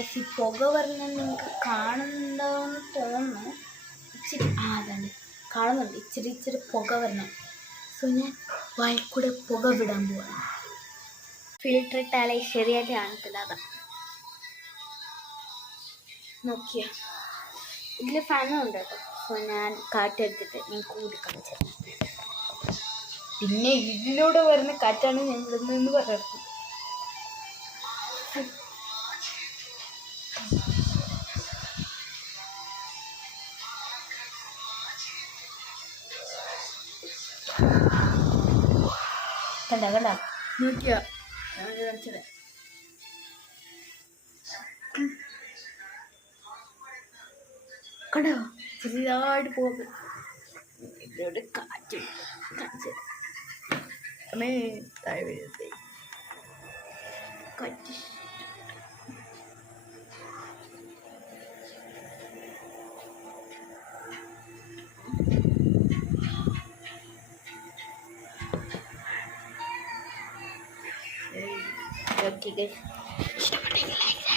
ഈ പുക പറഞ്ഞ നിങ്ങൾക്ക് കാണുന്നുണ്ടോയെന്ന് തോന്നുന്നു. ഇച്ചിരി അതാണ് കാണുന്നുണ്ട്, ഇച്ചിരി പുക വരണം. സോ ഞാൻ വായിൽ കൂടെ പുക വിടാൻ പോവാണ്. ഫിൽറ്റർ ഇട്ടാലേ ശരിയായിട്ട് കാണത്തില്ല, അതാ. നോക്കിയ ഇതിൽ ഫാനും ഉണ്ട് കേട്ടോ. സോ ഞാൻ കാറ്റെടുത്തിട്ട് ഞാൻ കൂടി കാണിച്ചു. പിന്നെ ഇതിലൂടെ വരുന്ന കാറ്റാണ് ഞാൻ വിടുന്നതെന്ന് പറയുന്നത്. കണ്ട നോക്കിയ കാണിച്ചത്. കണ്ടോ ചെറിയതായിട്ട് പോകും. ഇതിലൂടെ കാറ്റ് കാറ്റ് കാറ്റ് ഓക്കെ ഗൈസ്, ഇഷ്ടപ്പെട്ടെങ്കിൽ ലൈക്ക്